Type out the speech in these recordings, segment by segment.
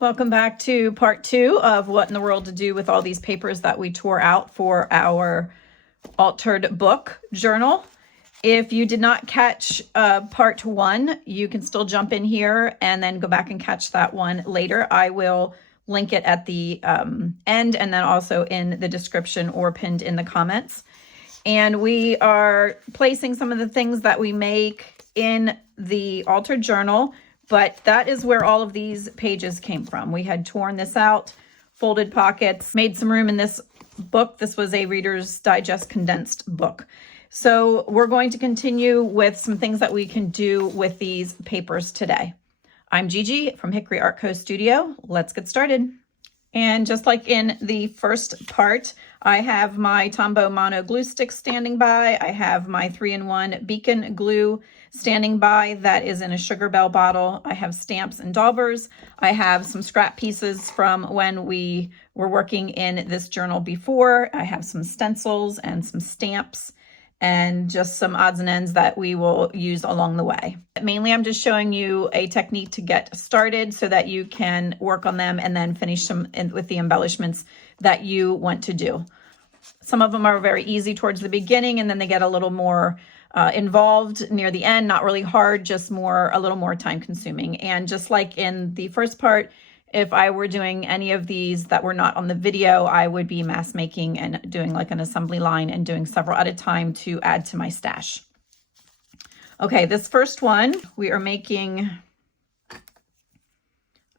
Welcome back to part 2 of what in the world to do with all these papers that we tore out for our altered book journal. If you did not catch part 1, you can still jump in here and then go back and catch that one later. I will link it at the end and then also in the description or pinned in the comments. And we are placing some of the things that we make in the altered journal. But that is where all of these pages came from. We had torn this out, folded pockets, made some room in this book. This was a Reader's Digest condensed book. So we're going to continue with some things that we can do with these papers today. I'm Gigi from Hickory Art Co studio. Let's get started. And just like in the first part, I have my Tombow mono glue stick standing by. I have my 3-in-1 beacon glue standing by that is in a Sugar Bell bottle. I have stamps and daubers. I have some scrap pieces from when we were working in this journal before. I have some stencils and some stamps and just some odds and ends that we will use along the way. Mainly, I'm just showing you a technique to get started so that you can work on them and then finish them with the embellishments that you want to do. Some of them are very easy towards the beginning, and then they get a little more involved near the end. Not really hard, just a little more time consuming. And just like in the first part, if I were doing any of these that were not on the video, I would be mass making and doing like an assembly line and doing several at a time to add to my stash. Okay, this first one we are making,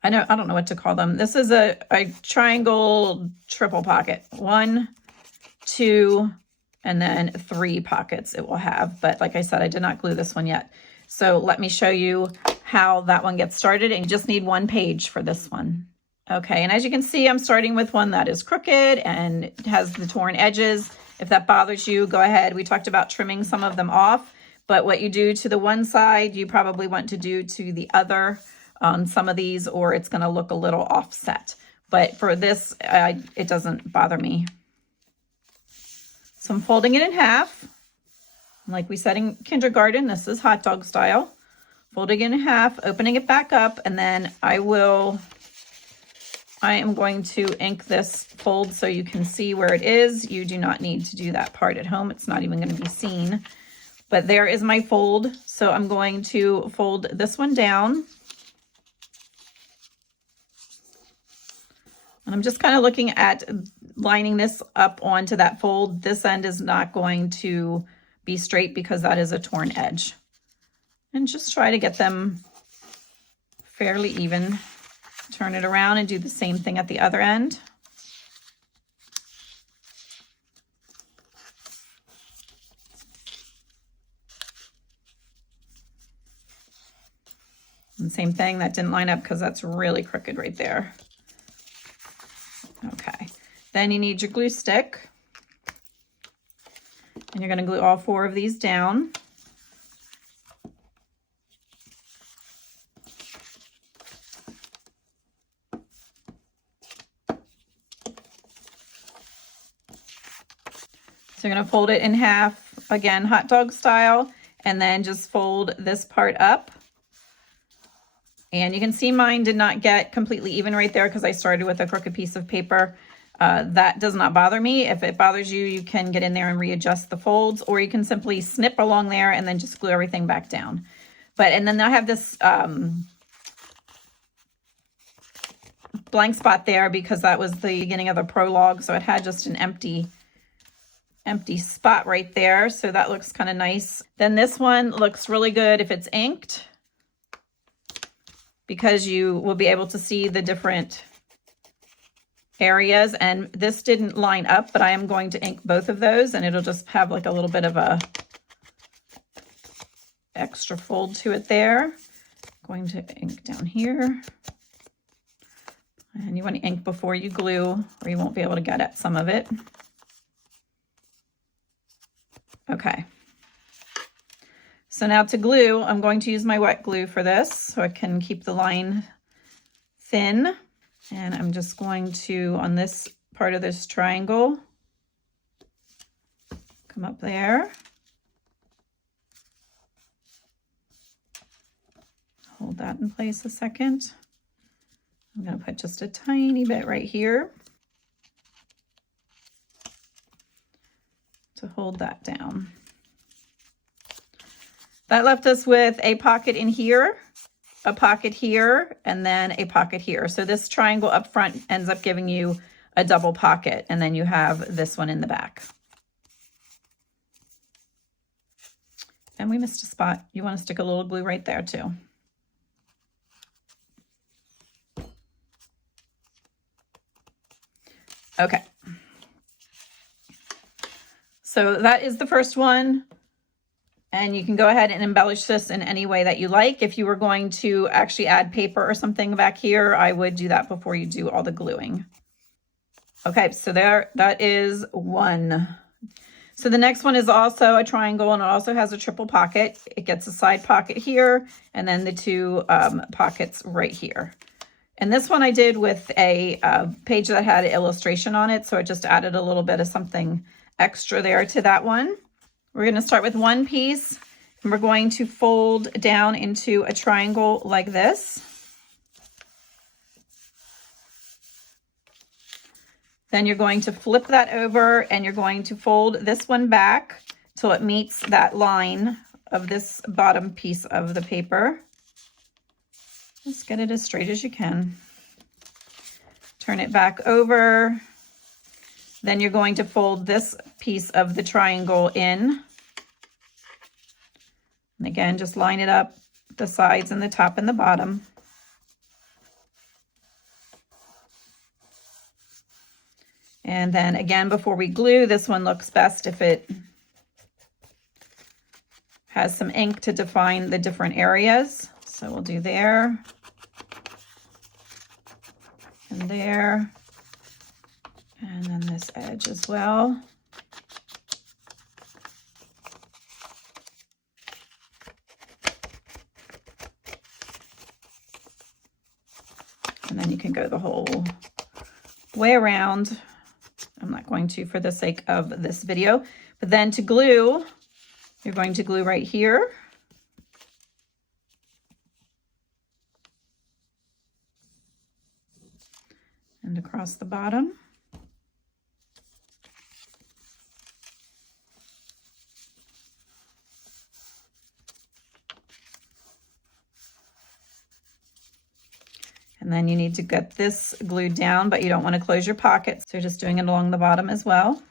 I don't know what to call them. This is a triangle triple pocket. 1, 2, and then 3 pockets it will have. But like I said, I did not glue this one yet. So let me show you how that one gets started, and you just need 1 page for this one. Okay, and as you can see, I'm starting with one that is crooked and has the torn edges. If that bothers you, go ahead. We talked about trimming some of them off, but what you do to the one side, you probably want to do to the other on some of these, or it's gonna look a little offset. But for this, it doesn't bother me. So I'm folding it in half. Like we said in kindergarten, this is hot dog style. Folding it in half, opening it back up, and then I am going to ink this fold so you can see where it is. You do not need to do that part at home. It's not even going to be seen. But there is my fold. So I'm going to fold this one down. And I'm just kind of looking at lining this up onto that fold. This end is not going to be straight because that is a torn edge. And just try to get them fairly even. Turn it around and do the same thing at the other end. And same thing, that didn't line up because that's really crooked right there. Okay, then you need your glue stick. And you're going to glue all 4 of these down. So you're going to fold it in half, again, hot dog style, and then just fold this part up. And you can see mine did not get completely even right there because I started with a crooked piece of paper. That does not bother me. If it bothers you, you can get in there and readjust the folds, or you can simply snip along there and then just glue everything back down. And then I have this blank spot there because that was the beginning of the prologue. So it had just an empty spot right there. So that looks kind of nice. Then this one looks really good if it's inked, because you will be able to see the different areas. And this didn't line up, but I am going to ink both of those, and it'll just have like a little bit of a extra fold to it there. I'm going to ink down here. And you want to ink before you glue, or you won't be able to get at some of it. Okay. So now to glue, I'm going to use my wet glue for this so I can keep the line thin. And I'm just going to, on this part of this triangle, come up there. Hold that in place a second. I'm going to put just a tiny bit right here to hold that down. That left us with a pocket in here, a pocket here, and then a pocket here. So this triangle up front ends up giving you a double pocket, and then you have this one in the back. And we missed a spot. You want to stick a little glue right there too. Okay. So that is the first one. And you can go ahead and embellish this in any way that you like. If you were going to actually add paper or something back here, I would do that before you do all the gluing. Okay, so that is one. So the next one is also a triangle, and it also has a triple pocket. It gets a side pocket here, and then the two pockets right here. And this one I did with a page that had an illustration on it, so I just added a little bit of something extra there to that one. We're going to start with one piece, and we're going to fold down into a triangle like this. Then you're going to flip that over, and you're going to fold this one back till it meets that line of this bottom piece of the paper. Just get it as straight as you can. Turn it back over. Then you're going to fold this piece of the triangle in. And again, just line it up, the sides and the top and the bottom. And then again, before we glue, this one looks best if it has some ink to define the different areas. So we'll do there and there, and then this edge as well. And then you can go the whole way around. I'm not going to for the sake of this video, but then to glue, you're going to glue right here. And across the bottom. And then you need to get this glued down, but you don't want to close your pockets. So you're just doing it along the bottom as well.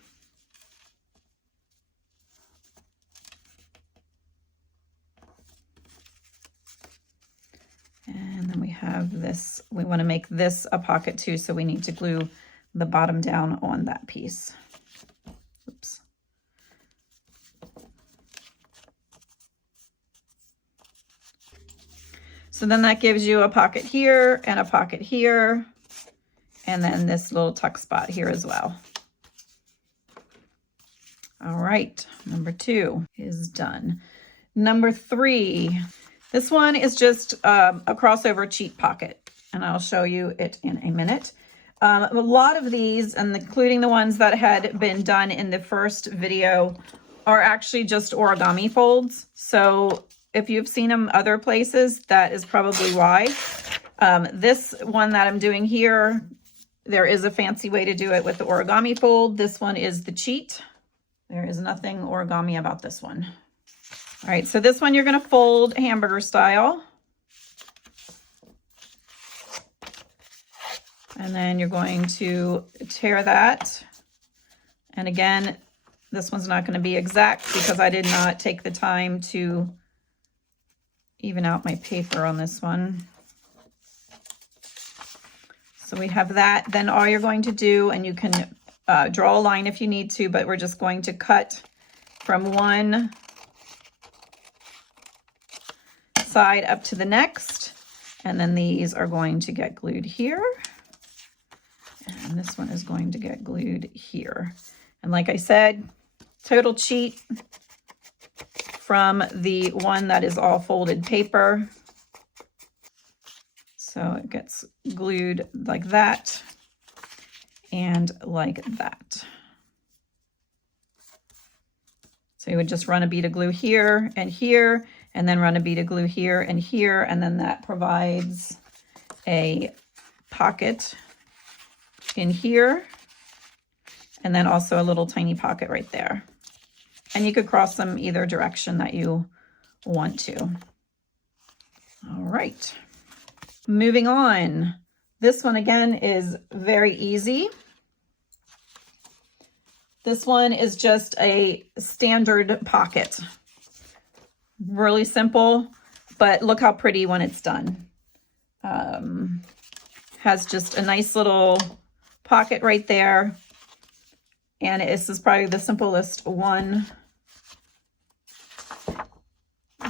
And then we have this, we want to make this a pocket too, so we need to glue the bottom down on that piece. Oops. So then that gives you a pocket here and a pocket here, and then this little tuck spot here as well. All right, number 2 is done. Number 3, this one is just a crossover cheat pocket, and I'll show you it in a minute. A lot of these, and including the ones that had been done in the first video, are actually just origami folds. So if you've seen them other places, that is probably why. This one that I'm doing here, there is a fancy way to do it with the origami fold. This one is the cheat. There is nothing origami about this one. All right, so this one you're going to fold hamburger style. And then you're going to tear that. And again, this one's not going to be exact because I did not take the time to even out my paper on this one. So we have that. Then all you're going to do, and you can draw a line if you need to, but we're just going to cut from one side up to the next. And then these are going to get glued here. And this one is going to get glued here. And like I said, total cheat from the one that is all folded paper. So it gets glued like that and like that. So you would just run a bead of glue here, and then run a bead of glue here, and then that provides a pocket in here, and then also a little tiny pocket right there. And you could cross them either direction that you want to. All right, moving on. This one again is very easy. This one is just a standard pocket. Really simple, but look how pretty when it's done. Has just a nice little pocket right there. And this is probably the simplest one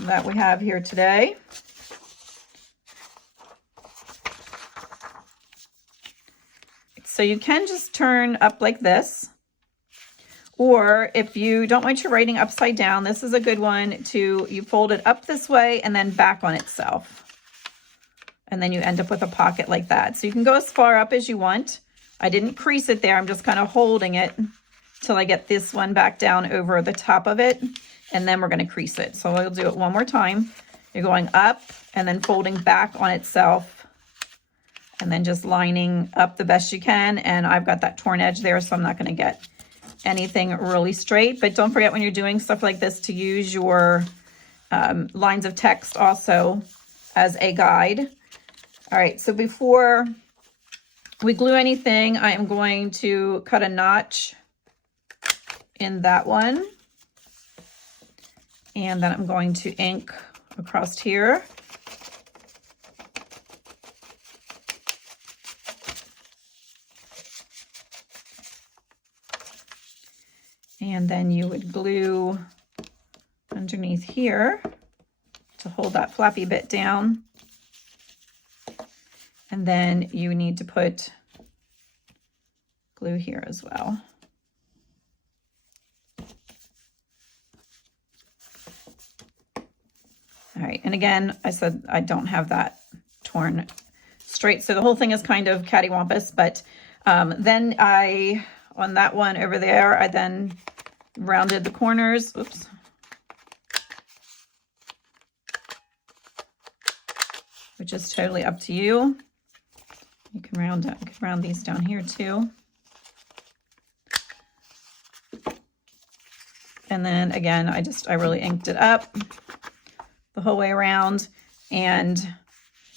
that we have here today. So you can just turn up like this. Or if you don't want your writing upside down, this is a good one to, you fold it up this way and then back on itself. And then you end up with a pocket like that. So you can go as far up as you want. I didn't crease it there. I'm just kind of holding it till I get this one back down over the top of it. And then we're going to crease it. So we'll do it one more time. You're going up and then folding back on itself. And then just lining up the best you can. And I've got that torn edge there, so I'm not going to get anything really straight. But don't forget when you're doing stuff like this to use your lines of text also as a guide. All right, so before we glue anything, I am going to cut a notch in that one. And then I'm going to ink across here. And then you would glue underneath here to hold that flappy bit down. And then you need to put glue here as well. All right, and again, I said I don't have that torn straight, so the whole thing is kind of cattywampus, but then on that one over there, I then rounded the corners. Oops. Which is totally up to you. You can round these down here too. And then again, I really inked it up the whole way around. And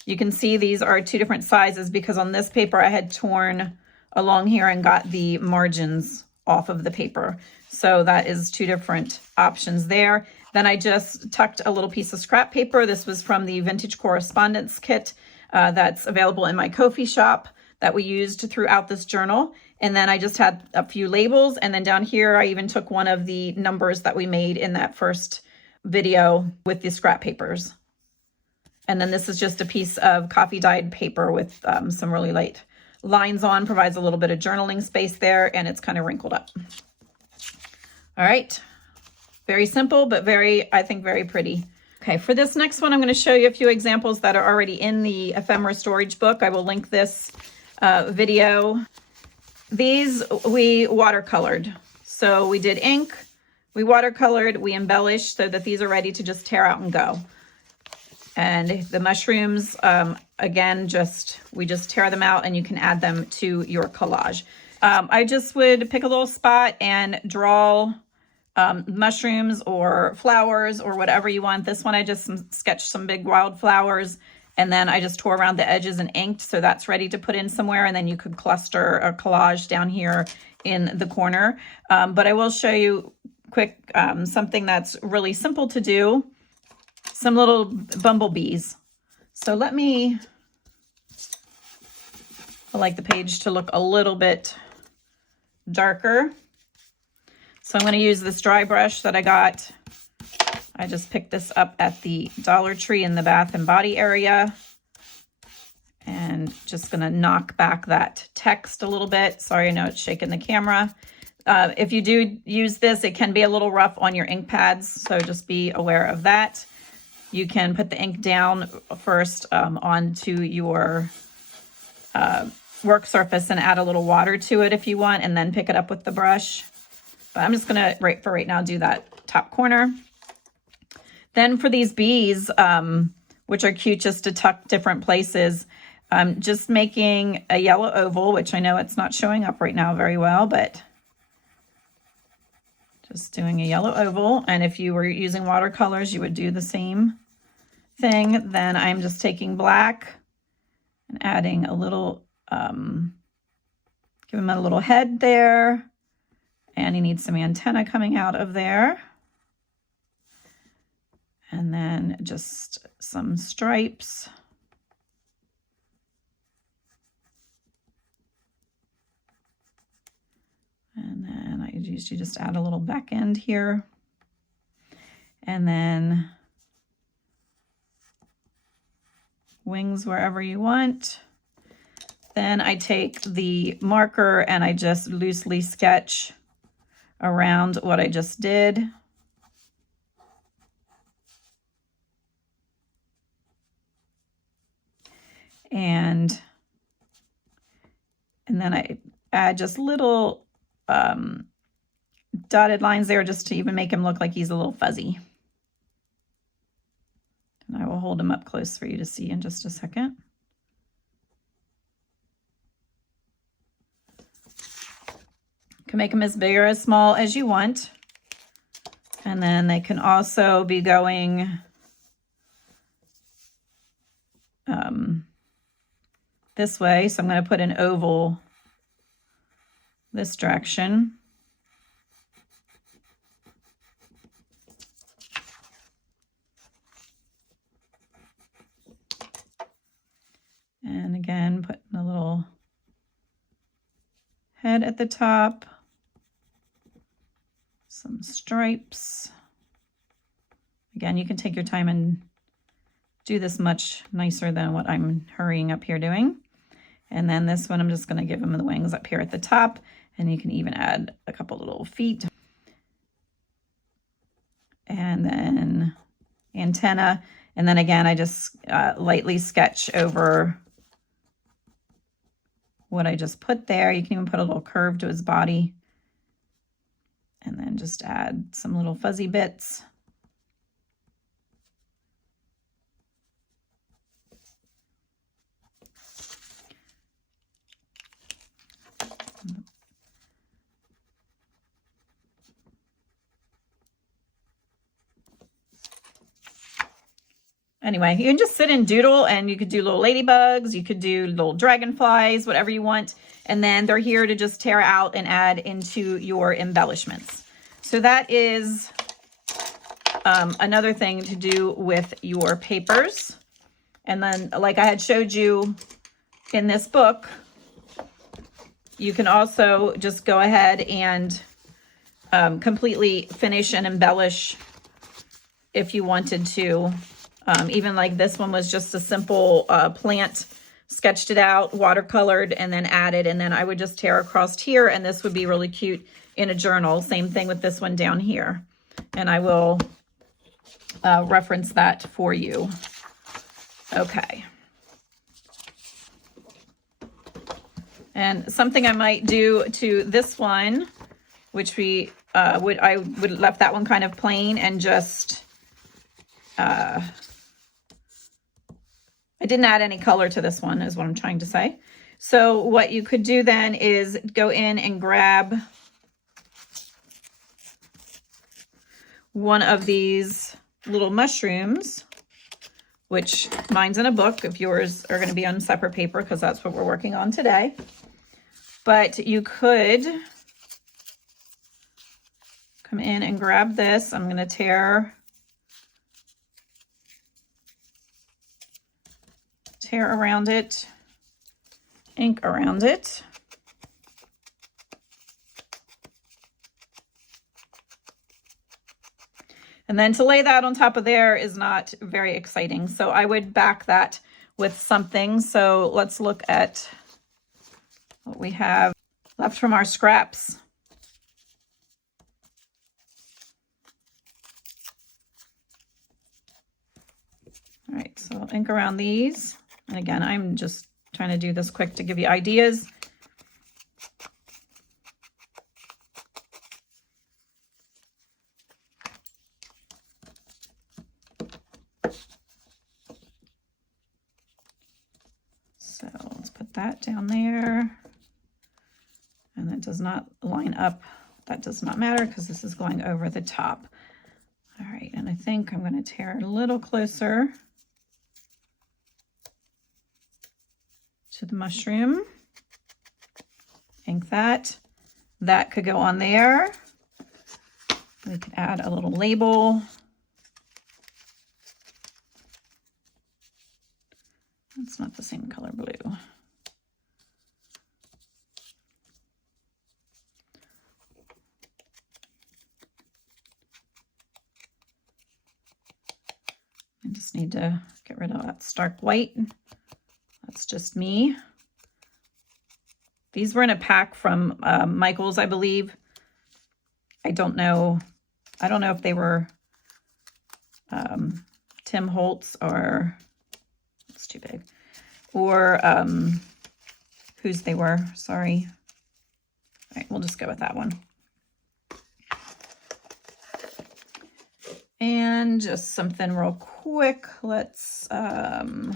you can see these are two different sizes because on this paper I had torn along here and got the margins off of the paper. So that is two different options there. Then I just tucked a little piece of scrap paper. This was from the Vintage Correspondence kit that's available in my Ko-fi shop that we used throughout this journal. And then I just had a few labels. And then down here, I even took one of the numbers that we made in that first video with the scrap papers. And then this is just a piece of coffee dyed paper with some really light lines on, provides a little bit of journaling space there, and it's kind of wrinkled up. All right, very simple, but I think very pretty. Okay, for this next one, I'm going to show you a few examples that are already in the ephemera storage book. I will link this video. These we watercolored. So we did ink, we watercolored, we embellished so that these are ready to just tear out and go. And the mushrooms, again, we just tear them out and you can add them to your collage. I just would pick a little spot and draw mushrooms or flowers or whatever you want. This one, I just sketched some big wildflowers and then I just tore around the edges and inked. So that's ready to put in somewhere. And then you could cluster a collage down here in the corner. But I will show you quick something that's really simple to do. Some little bumblebees. So I like the page to look a little bit darker. So I'm going to use this dry brush that I got. I just picked this up at the Dollar Tree in the Bath and Body area. And just going to knock back that text a little bit. Sorry, I know it's shaking the camera. If you do use this, it can be a little rough on your ink pads. So just be aware of that. You can put the ink down first onto your work surface and add a little water to it if you want, and then pick it up with the brush. But I'm just going to, for right now, do that top corner. Then for these bees, which are cute just to tuck different places, I'm just making a yellow oval, which I know it's not showing up right now very well, but just doing a yellow oval. And if you were using watercolors, you would do the same thing. Then I'm just taking black and adding a little, give him a little head there. And he needs some antenna coming out of there. And then just some stripes. And then I usually just add a little back end here. And then wings wherever you want. Then I take the marker and I just loosely sketch around what I just did. And then I add just little dotted lines there just to even make him look like he's a little fuzzy. And I will hold him up close for you to see in just a second. You can make them as big or as small as you want. And then they can also be going this way. So I'm going to put an oval this direction. And again, putting a little head at the top, some stripes. Again, you can take your time and do this much nicer than what I'm hurrying up here doing. And then this one, I'm just going to give him the wings up here at the top, and you can even add a couple little feet. And then antenna. And then again, I just lightly sketch over what I just put there. You can even put a little curve to his body. And then just add some little fuzzy bits. Anyway, you can just sit and doodle, and you could do little ladybugs, you could do little dragonflies, whatever you want. And then they're here to just tear out and add into your embellishments. So that is another thing to do with your papers. And then, like I had showed you in this book, you can also just go ahead and completely finish and embellish if you wanted to. Even like this one was just a simple plant, sketched it out, watercolored, and then added. And then I would just tear across here, and this would be really cute in a journal. Same thing with this one down here. And I will reference that for you. Okay. And something I might do to this one, which I would left that one kind of plain and just I didn't add any color to this one is what I'm trying to say. So what you could do then is go in and grab one of these little mushrooms, which mine's in a book, if yours are going to be on separate paper, because that's what we're working on today. But you could come in and grab this. I'm going to tear around it, ink around it. And then to lay that on top of there is not very exciting. So I would back that with something. So let's look at what we have left from our scraps. All right, so I'll ink around these. And again, I'm just trying to do this quick to give you ideas. And that does not line up. That does not matter because this is going over the top. All right, and I think I'm going to tear it a little closer to the mushroom. Ink that. That could go on there. We could add a little label. It's not the same color blue. I just need to get rid of that stark white. That's just me. These were in a pack from Michael's, I believe. I don't know. I don't know if they were Tim Holtz or, it's too big, or whose they were, sorry. All right, we'll just go with that one. And just something real quick. Let's we'll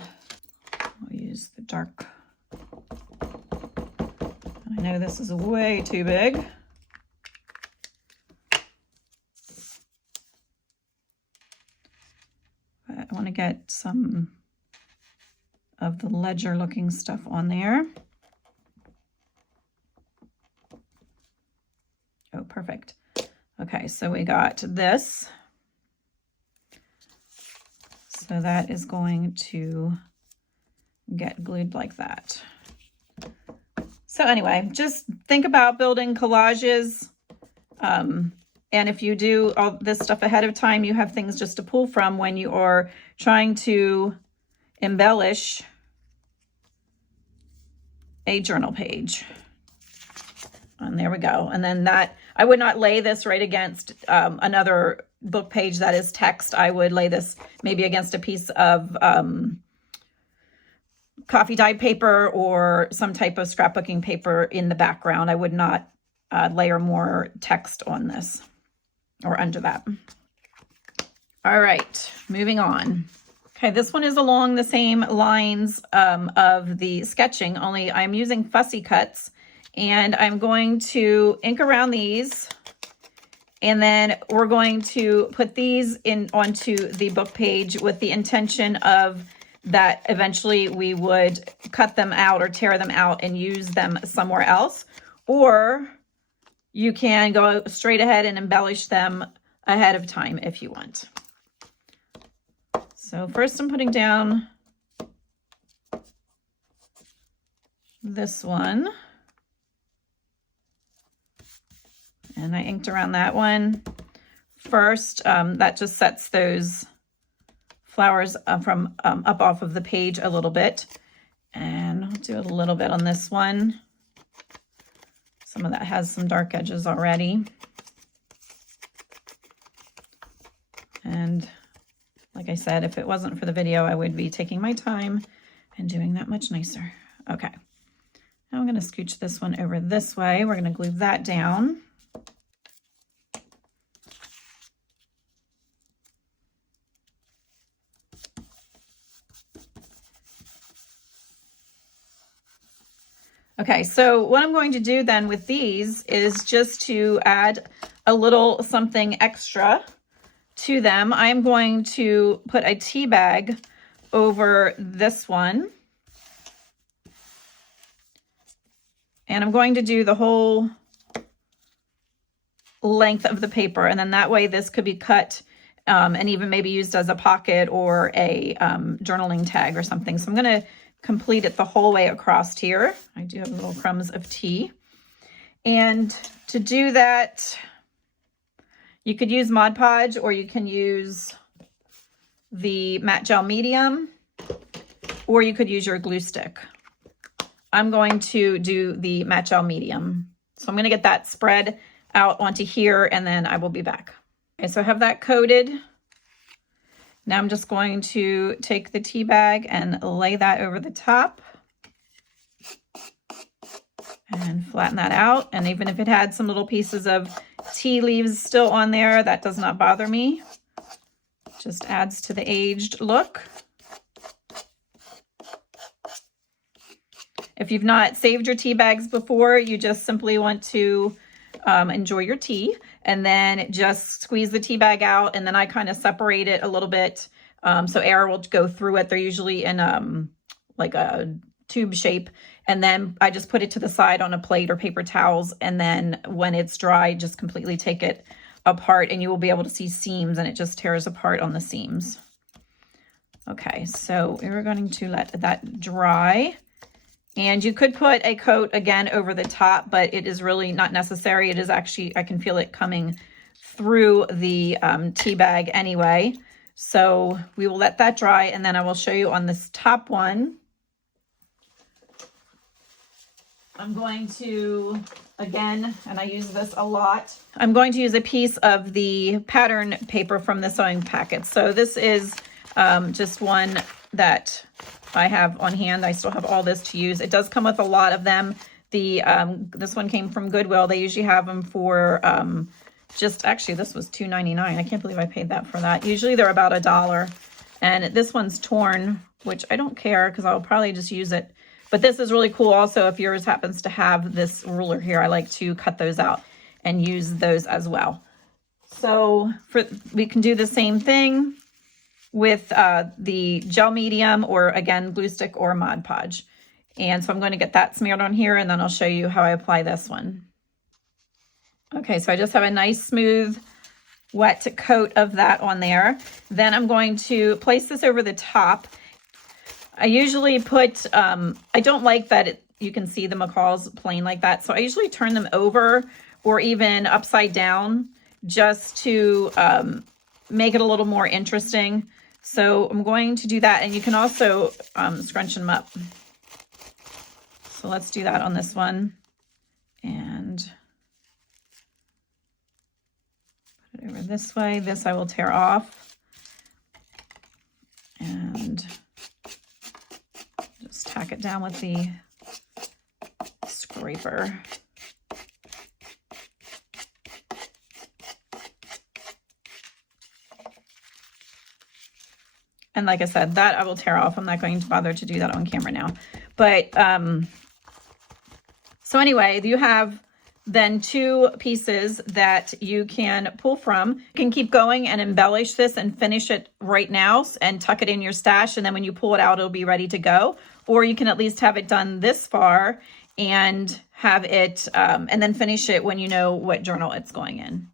use the dark. I know this is way too big. But I want to get some of the ledger looking stuff on there. Oh, perfect. Okay, so we got this. So that is going to get glued like that. So anyway, just think about building collages. And if you do all this stuff ahead of time, you have things just to pull from when you are trying to embellish a journal page. And there we go. And then that, I would not lay this right against another book page that is text. I would lay this maybe against a piece of coffee dyed paper or some type of scrapbooking paper in the background. I would not layer more text on this or under that. All right, moving on. Okay, this one is along the same lines of the sketching, only I'm using fussy cuts, and I'm going to ink around these, and then we're going to put these in onto the book page with the intention of that eventually we would cut them out or tear them out and use them somewhere else. Or you can go straight ahead and embellish them ahead of time if you want. So first I'm putting down this one. And I inked around that one first. That just sets those flowers from up off of the page a little bit. And I'll do a little bit on this one. Some of that has some dark edges already. And like I said, if it wasn't for the video, I would be taking my time and doing that much nicer. Okay, now I'm going to scooch this one over this way. We're going to glue that down. Okay, so what I'm going to do then with these is just to add a little something extra to them. I'm going to put a tea bag over this one. And I'm going to do the whole length of the paper. And then that way this could be cut and even maybe used as a pocket or a journaling tag or something. So I'm going to complete it the whole way across here. I do have little crumbs of tea. And to do that, you could use Mod Podge or you can use the matte gel medium, or you could use your glue stick. I'm going to do the matte gel medium. So I'm going to get that spread out onto here and then I will be back. Okay, so I have that coated. Now I'm just going to take the tea bag and lay that over the top and flatten that out. And even if it had some little pieces of tea leaves still on there, that does not bother me. Just adds to the aged look. If you've not saved your tea bags before, you just simply want to enjoy your tea, and then just squeeze the tea bag out, and then I kind of separate it a little bit so air will go through it. They're usually in like a tube shape, and then I just put it to the side on a plate or paper towels, and then when it's dry, just completely take it apart, and you will be able to see seams, and it just tears apart on the seams. Okay, so we're going to let that dry. And you could put a coat again over the top, but it is really not necessary. It is actually, I can feel it coming through the tea bag anyway. So we will let that dry, and then I will show you on this top one. I'm going to, again, and I use this a lot, I'm going to use a piece of the pattern paper from the sewing packet. So this is just one that I have on hand. I still have all this to use. It does come with a lot of them. This one came from Goodwill. They usually have them for actually this was $2.99. I can't believe I paid that for that. Usually they're about $1. And this one's torn, which I don't care because I'll probably just use it. But this is really cool also if yours happens to have this ruler here. I like to cut those out and use those as well. So we can do the same thing with the gel medium, or again, glue stick or Mod Podge. And so I'm going to get that smeared on here, and then I'll show you how I apply this one. Okay, so I just have a nice smooth wet coat of that on there. Then I'm going to place this over the top. I usually put, I don't like that you can see the macaws plain like that. So I usually turn them over or even upside down just to make it a little more interesting. So I'm going to do that, and you can also scrunch them up. So let's do that on this one, and put it over this way. This I will tear off, and just tack it down with the scraper. And like I said, that I will tear off. I'm not going to bother to do that on camera now. But so anyway, you have then two pieces that you can pull from. You can keep going and embellish this and finish it right now and tuck it in your stash. And then when you pull it out, it'll be ready to go. Or you can at least have it done this far and have it, and then finish it when you know what journal it's going in.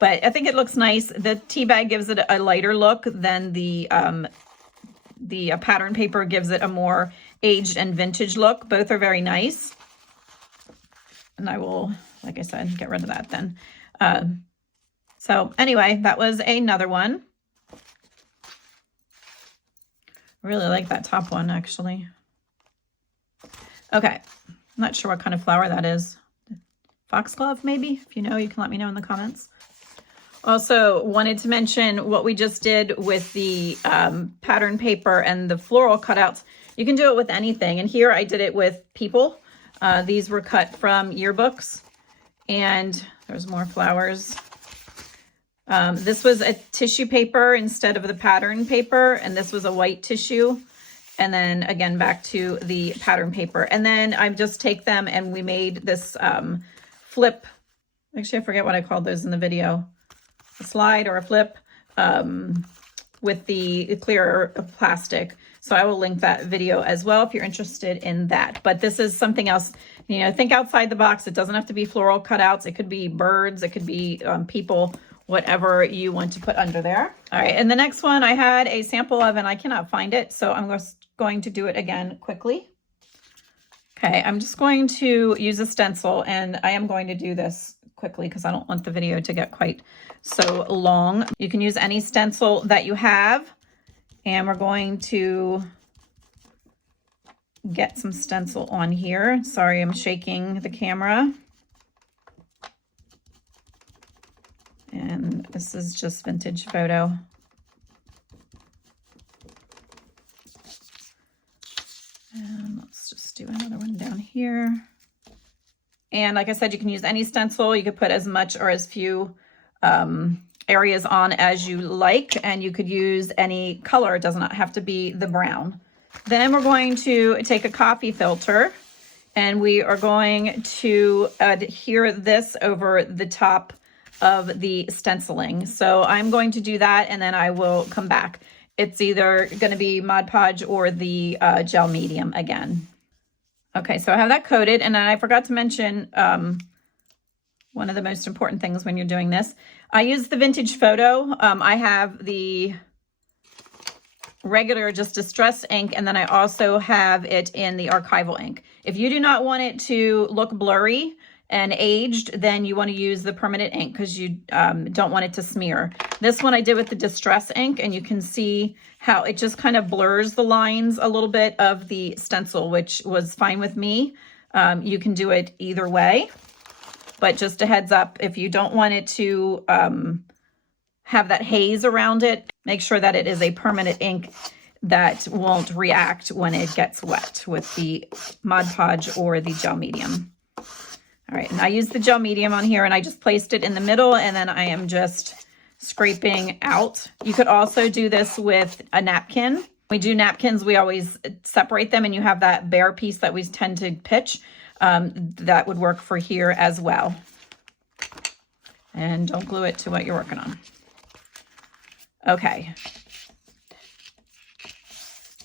But I think it looks nice. The tea bag gives it a lighter look than the pattern paper gives it a more aged and vintage look. Both are very nice. And I will, like I said, get rid of that then. So anyway, that was another one. I really like that top one, actually. Okay, I'm not sure what kind of flower that is. Foxglove, maybe? If you know, you can let me know in the comments. Also wanted to mention what we just did with the pattern paper and the floral cutouts. You can do it with anything. And here I did it with people. These were cut from yearbooks. And there's more flowers. This was a tissue paper instead of the pattern paper. And this was a white tissue. And then again, back to the pattern paper. And then I just take them and we made this flip. Actually, I forget what I called those in the video. A slide or a flip with the clear plastic. So I will link that video as well if you're interested in that. But this is something else, you know, think outside the box. It doesn't have to be floral cutouts. It could be birds. It could be people, whatever you want to put under there. All right, and the next one I had a sample of and I cannot find it. So I'm just going to do it again quickly. Okay, I'm just going to use a stencil, and I am going to do this quickly because I don't want the video to get quite so long. You can use any stencil that you have, and we're going to get some stencil on here. Sorry, I'm shaking the camera. And this is just vintage photo. And let's just do another one down here. And like I said, you can use any stencil. You could put as much or as few areas on as you like, and you could use any color. It does not have to be the brown. Then we're going to take a coffee filter, And we are going to adhere this over the top of the stenciling. So I'm going to do that and then I will come back. It's either going to be Mod Podge or the gel medium again. Okay, so I have that coated, and I forgot to mention one of the most important things when you're doing this. I use the vintage photo. I have the regular just distress ink, and then I also have it in the archival ink. If you do not want it to look blurry and aged, then you want to use the permanent ink because you don't want it to smear. This one I did with the distress ink, and you can see how it just kind of blurs the lines a little bit of the stencil, which was fine with me. You can do it either way, but just a heads up, if you don't want it to have that haze around it, make sure that it is a permanent ink that won't react when it gets wet with the Mod Podge or the gel medium. All right, and I used the gel medium on here, and I just placed it in the middle, and then I am just scraping out. You could also do this with a napkin. We do napkins, we always separate them, and you have that bare piece that we tend to pitch. That would work for here as well. And don't glue it to what you're working on. Okay.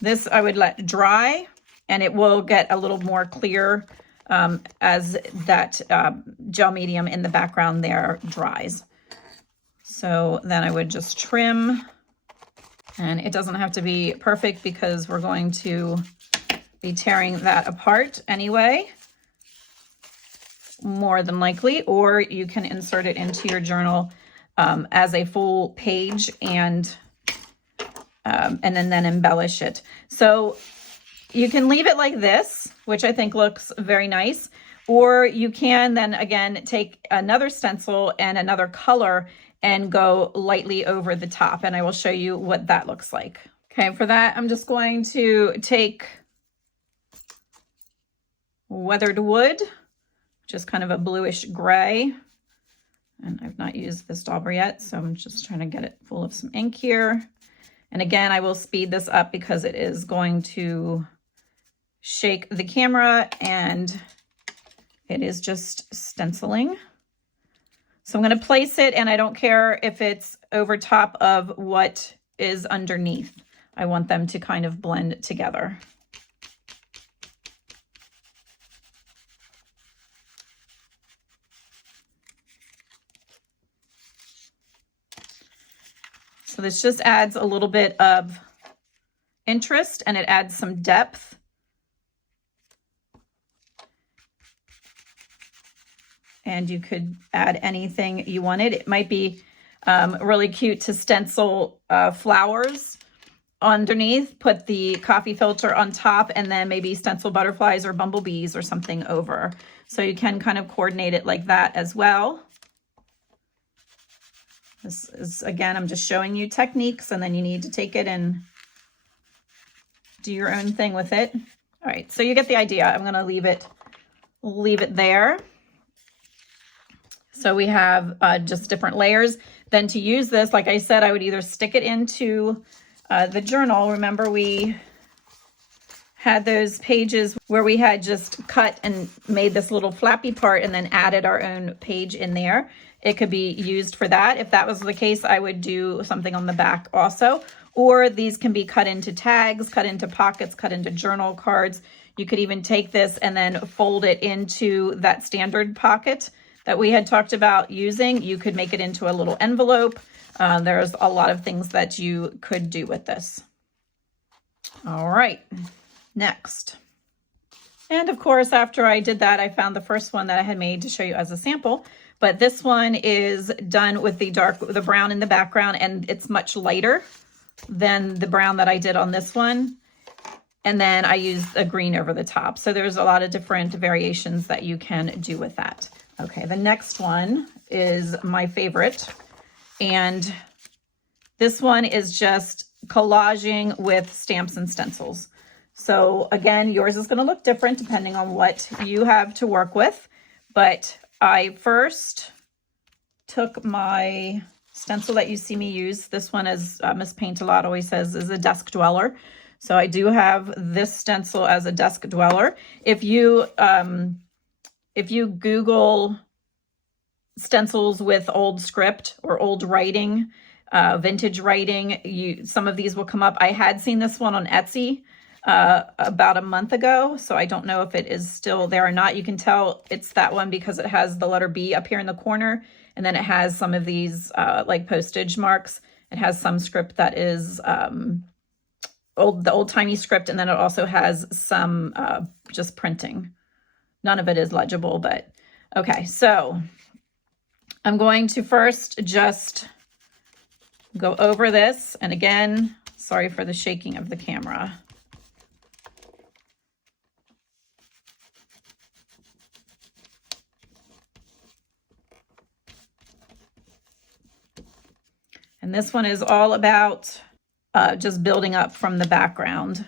This I would let dry, and it will get a little more clear as that gel medium in the background there dries. So then I would just trim, and it doesn't have to be perfect because we're going to be tearing that apart anyway, more than likely, or you can insert it into your journal as a full page and then embellish it. So you can leave it like this, which I think looks very nice, or you can then again take another stencil and another color and go lightly over the top, and I will show you what that looks like. Okay, for that I'm just going to take weathered wood, just kind of a bluish gray, and I've not used this dauber yet, so I'm just trying to get it full of some ink here. And again, I will speed this up because it is going to shake the camera, and it is just stenciling. So I'm going to place it, and I don't care if it's over top of what is underneath. I want them to kind of blend together. So this just adds a little bit of interest, and it adds some depth. And you could add anything you wanted. It might be really cute to stencil flowers underneath, put the coffee filter on top, and then maybe stencil butterflies or bumblebees or something over. So you can kind of coordinate it like that as well. This is, again, I'm just showing you techniques, and then you need to take it and do your own thing with it. All right, so you get the idea. I'm going to leave it there. So we have just different layers. Then to use this, like I said, I would either stick it into the journal. Remember, we had those pages where we had just cut and made this little flappy part and then added our own page in there. It could be used for that. If that was the case, I would do something on the back also. Or these can be cut into tags, cut into pockets, cut into journal cards. You could even take this and then fold it into that standard pocket that we had talked about using. You could make it into a little envelope. There's a lot of things that you could do with this. All right, next. And of course, after I did that, I found the first one that I had made to show you as a sample. But this one is done with the brown in the background, and it's much lighter than the brown that I did on this one. And then I used a green over the top. So there's a lot of different variations that you can do with that. Okay, the next one is my favorite. And this one is just collaging with stamps and stencils. So again, yours is going to look different depending on what you have to work with. But I first took my stencil that you see me use. This one is Miss Paint-A-Lot always says is a desk dweller. So I do have this stencil as a desk dweller. If you Google stencils with old script or old writing, vintage writing, some of these will come up. I had seen this one on Etsy about a month ago, so I don't know if it is still there or not. You can tell it's that one because it has the letter B up here in the corner, and then it has some of these like postage marks. It has some script that is the old timey script, and then it also has some just printing. None of it is legible, but okay. So I'm going to first just go over this, and again, sorry for the shaking of the camera. And this one is all about just building up from the background.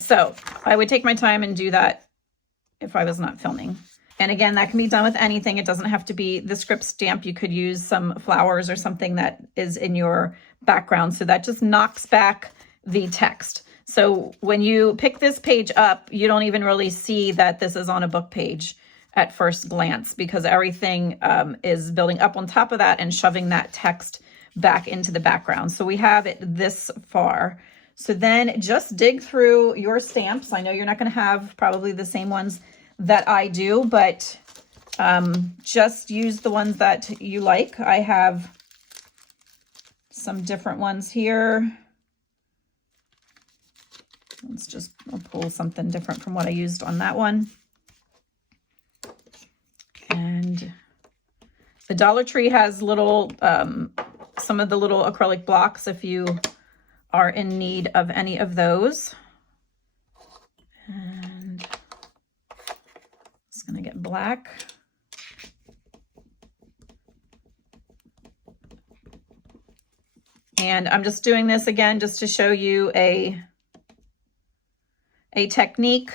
So I would take my time and do that if I was not filming. And again, that can be done with anything. It doesn't have to be the script stamp. You could use some flowers or something that is in your background. So that just knocks back the text. So when you pick this page up, you don't even really see that this is on a book page at first glance, because everything is building up on top of that and shoving that text back into the background. So we have it this far. So then just dig through your stamps. I know you're not going to have probably the same ones that I do, but just use the ones that you like. I have some different ones here. I'll pull something different from what I used on that one. And the Dollar Tree has little, some of the little acrylic blocks if you are in need of any of those. And it's going to get black. And I'm just doing this again just to show you a technique.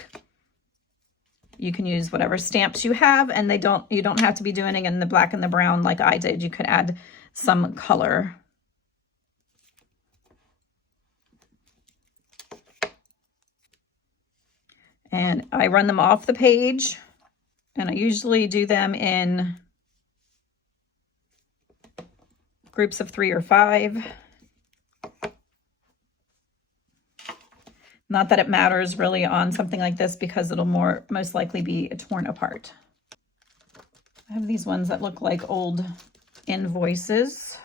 You can use whatever stamps you have, and you don't have to be doing it in the black and the brown like I did. You could add some color. And I run them off the page, and I usually do them in groups of 3 or 5. Not that it matters really on something like this, because it'll most likely be torn apart. I have these ones that look like old invoices.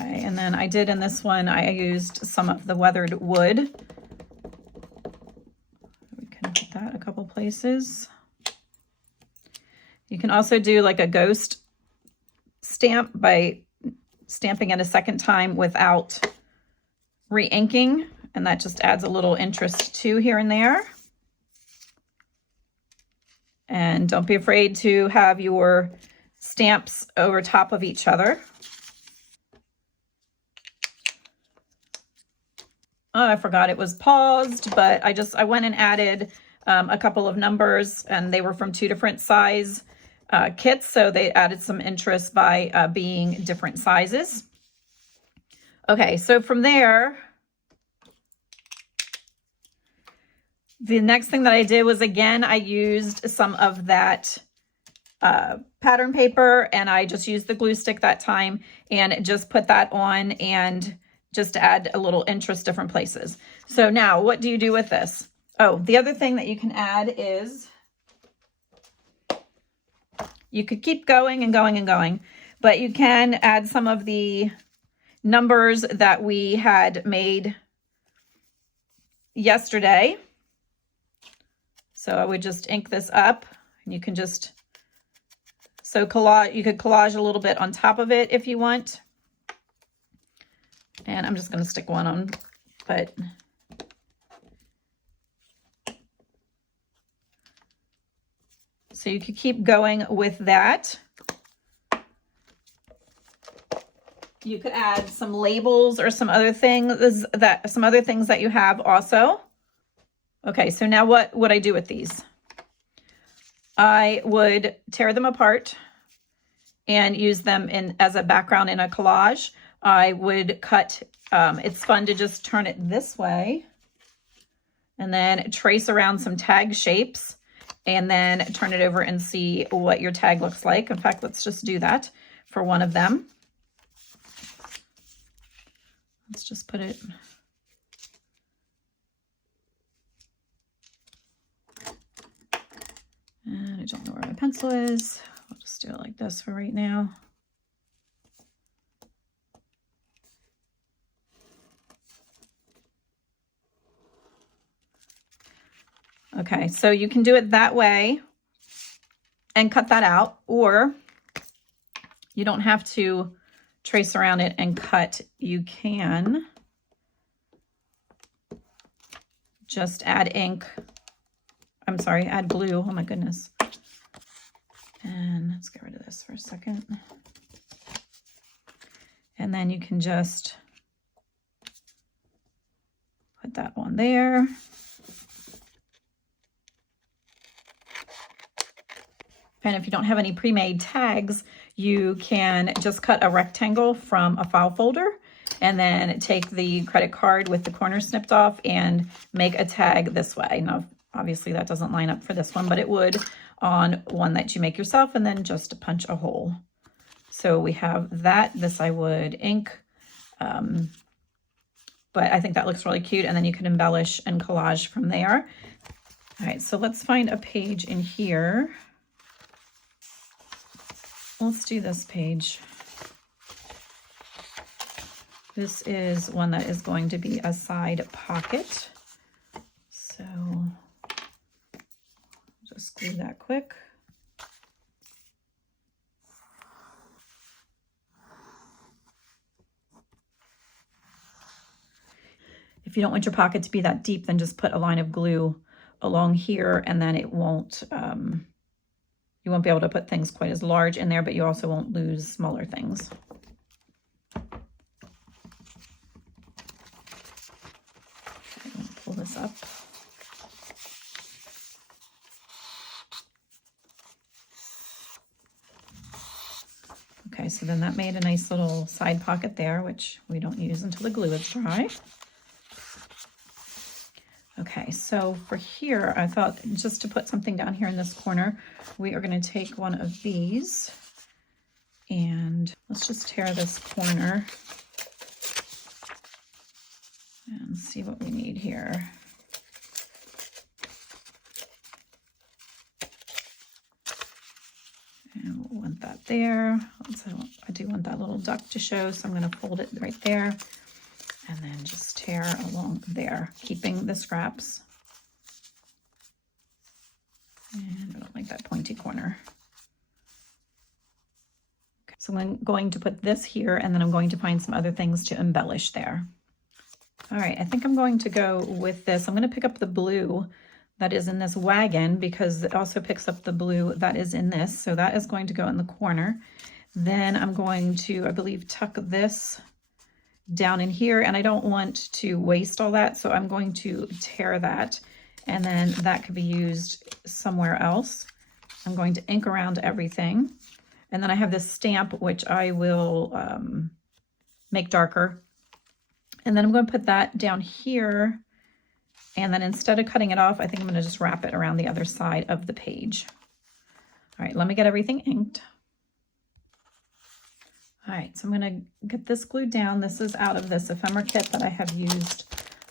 And then I did in this one, I used some of the weathered wood. We can put that a couple places. You can also do like a ghost stamp by stamping it a second time without re-inking, and that just adds a little interest too here and there. And don't be afraid to have your stamps over top of each other. Oh, I forgot it was paused, but I went and added a couple of numbers, and they were from 2 different size kits. So they added some interest by being different sizes. Okay, so from there, the next thing that I did was, again, I used some of that pattern paper, and I just used the glue stick that time and just put that on, and just to add a little interest different places. So now what do you do with this? Oh, the other thing that you can add is you could keep going and going and going, but you can add some of the numbers that we had made yesterday. So I would just ink this up, and you can just, you could collage a little bit on top of it if you want. And I'm just going to stick one on, but So you could keep going with that. You could add some labels or some other things that you have also. Okay, so now what would I do with these? I would tear them apart and use them as a background in a collage. I would cut, it's fun to just turn it this way and then trace around some tag shapes and then turn it over and see what your tag looks like. In fact, let's just do that for one of them. Let's just put it. And I don't know where my pencil is. I'll just do it like this for right now. Okay, so you can do it that way and cut that out, or you don't have to trace around it and cut. You can just add ink. I'm sorry, add glue. Oh my goodness. And let's get rid of this for a second. And then you can just put that one there. And if you don't have any pre-made tags, you can just cut a rectangle from a file folder and then take the credit card with the corner snipped off and make a tag this way. Now, obviously that doesn't line up for this one, but it would on one that you make yourself, and then just punch a hole. So we have that. This I would ink, but I think that looks really cute. And then you can embellish and collage from there. All right, so let's find a page in here. Let's do this page. This is one that is going to be a side pocket. So just glue that quick. If you don't want your pocket to be that deep, then just put a line of glue along here, and then it won't, you won't be able to put things quite as large in there, but you also won't lose smaller things. Okay, I'm going to pull this up. Okay, so then that made a nice little side pocket there, which we don't use until the glue is dry. Okay, so for here, I thought just to put something down here in this corner, we are going to take one of these and let's just tear this corner and see what we need here. And we'll want that there. I do want that little duck to show, so I'm going to fold it right there. And then just tear along there, keeping the scraps. And I don't like that pointy corner. Okay, so I'm going to put this here, and then I'm going to find some other things to embellish there. All right, I think I'm going to go with this. I'm going to pick up the blue that is in this wagon because it also picks up the blue that is in this. So that is going to go in the corner. Then I'm going to, I believe, tuck this down in here, and I don't want to waste all that, so I'm going to tear that, and then that could be used somewhere else. I'm going to ink around everything, and then I have this stamp which I will make darker, and then I'm going to put that down here, and then instead of cutting it off, I think I'm going to just wrap it around the other side of the page. All right, let me get everything inked. All right, so I'm going to get this glued down. This is out of this ephemera kit that I have used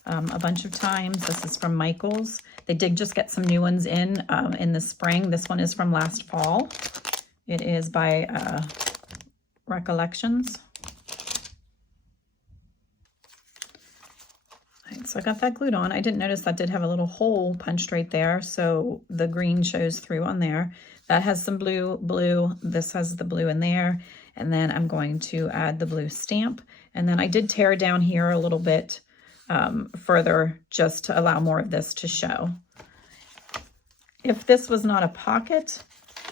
a bunch of times. This is from Michael's. They did just get some new ones in the spring. This one is from last fall. It is by Recollections. All right, so I got that glued on. I didn't notice that did have a little hole punched right there, so the green shows through on there. That has some blue. This has the blue in there. And then I'm going to add the blue stamp. And then I did tear down here a little bit further just to allow more of this to show. If this was not a pocket,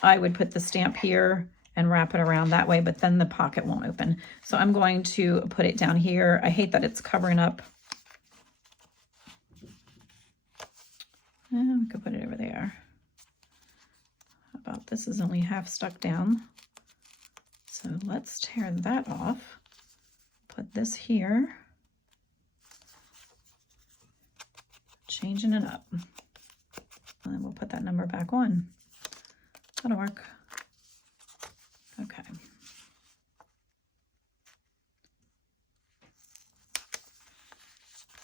I would put the stamp here and wrap it around that way, but then the pocket won't open. So I'm going to put it down here. I hate that it's covering up. We could put it over there. How about this is only half stuck down. So let's tear that off. Put this here. Changing it up. And then we'll put that number back on. That'll work. Okay.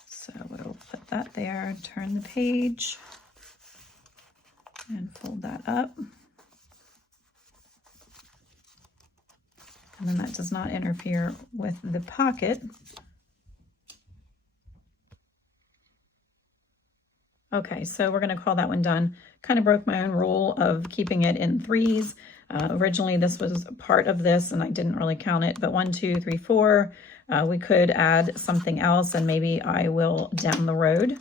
So we'll put that there, turn the page, and fold that up. And then that does not interfere with the pocket. Okay, so we're going to call that one done. Kind of broke my own rule of keeping it in threes. Originally, this was part of this, and I didn't really count it, but 1, 2, 3, 4. We could add something else, and maybe I will down the road.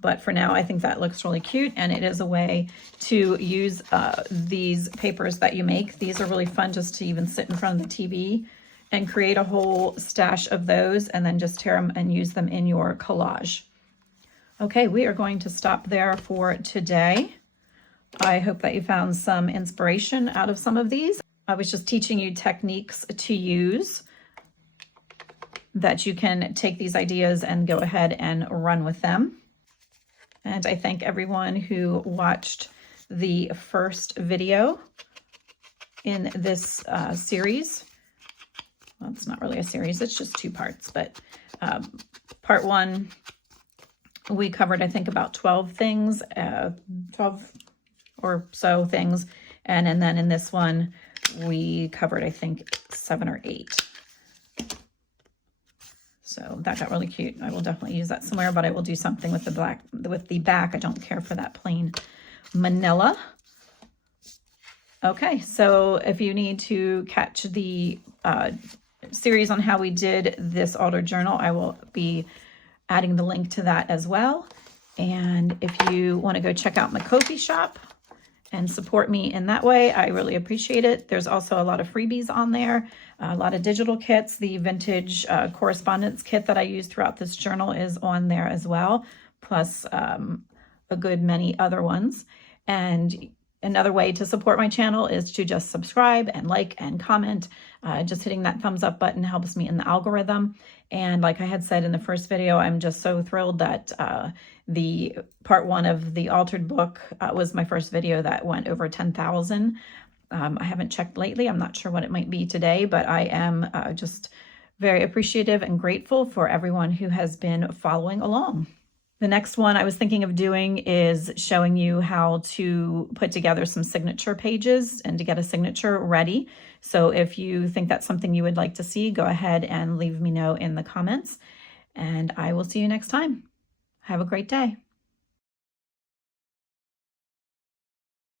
But for now, I think that looks really cute, and it is a way to use these papers that you make. These are really fun just to even sit in front of the TV and create a whole stash of those, and then just tear them and use them in your collage. Okay, we are going to stop there for today. I hope that you found some inspiration out of some of these. I was just teaching you techniques to use that you can take these ideas and go ahead and run with them. And I thank everyone who watched the first video in this series. Well, it's not really a series, it's just 2 parts, but part 1, we covered, I think, about 12 things, 12 or so things. And then in this one, we covered, I think, 7 or 8. So that got really cute. I will definitely use that somewhere, but I will do something with the back. I don't care for that plain manila. Okay, so if you need to catch the series on how we did this altered journal, I will be adding the link to that as well. And if you want to go check out my Ko-fi shop and support me in that way, I really appreciate it. There's also a lot of freebies on there, a lot of digital kits. The vintage correspondence kit that I use throughout this journal is on there as well, plus a good many other ones. And another way to support my channel is to just subscribe and like and comment. Just hitting that thumbs up button helps me in the algorithm. And like I had said in the first video, I'm just so thrilled that the part 1 of the altered book was my first video that went over 10,000. I haven't checked lately. I'm not sure what it might be today, but I am just very appreciative and grateful for everyone who has been following along. The next one I was thinking of doing is showing you how to put together some signature pages and to get a signature ready. So if you think that's something you would like to see, go ahead and leave me know in the comments, and I will see you next time. Have a great day.